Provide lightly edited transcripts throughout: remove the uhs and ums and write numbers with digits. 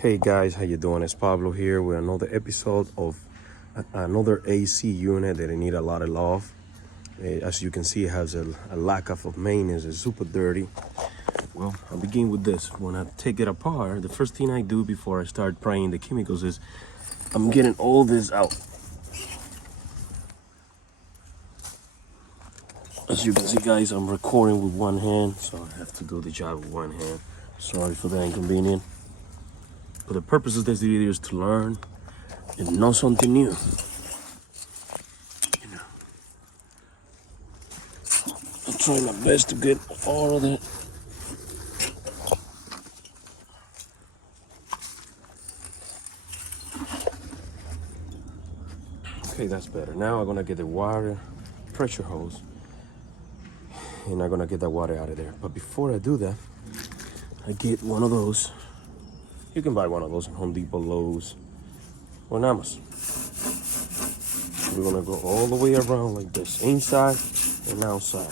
Hey guys, how you doing? It's Pablo here with another episode of another AC unit that I need a lot of love. As you can see, it has a lack of maintenance. It's super dirty. Well, I'll begin with this. When I take it apart, the first thing I do before I start spraying the chemicals is I'm getting all this out. As you can see, guys, I'm recording with one hand, so I have to do the job with one hand. Sorry for the inconvenience. But the purpose of this video is to learn and know something new. You know, I'm trying my best to get all of that. Okay, that's better. Now I'm gonna get the water pressure hose and I'm gonna get that water out of there. But before I do that, I get one of those. You can buy one of those at Home Depot, Lowe's, or Namas. We're gonna go all the way around like this, inside and outside.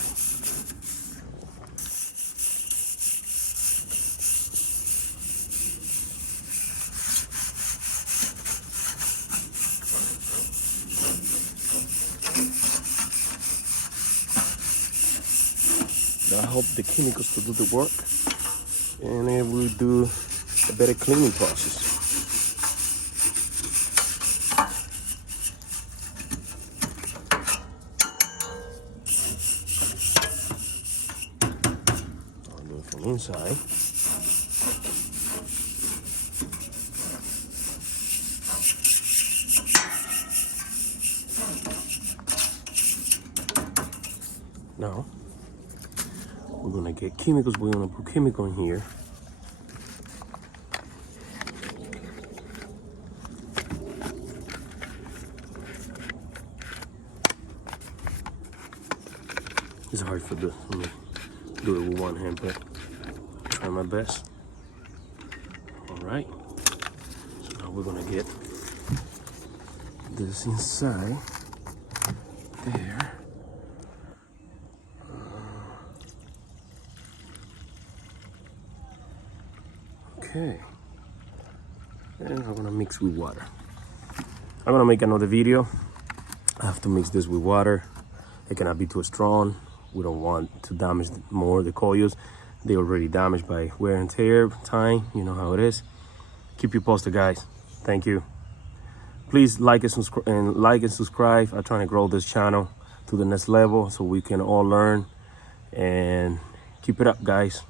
That'll help the chemicals to do the work, and it will do a better cleaning process. I'll do it from inside. Now, we're gonna get chemicals. We're gonna put chemical in here. It's hard for me to do it with one hand, but I'll try my best. All right. So now we're gonna get this inside there. Okay. And I'm gonna mix with water. I'm gonna make another video. I have to mix this with water. It cannot be too strong. We don't want to damage more the coils. They're already damaged by wear and tear, time. You know how it is. Keep you posted, guys. Thank you. Please like and subscribe. I'm trying to grow this channel to the next level so we can all learn. And keep it up, guys.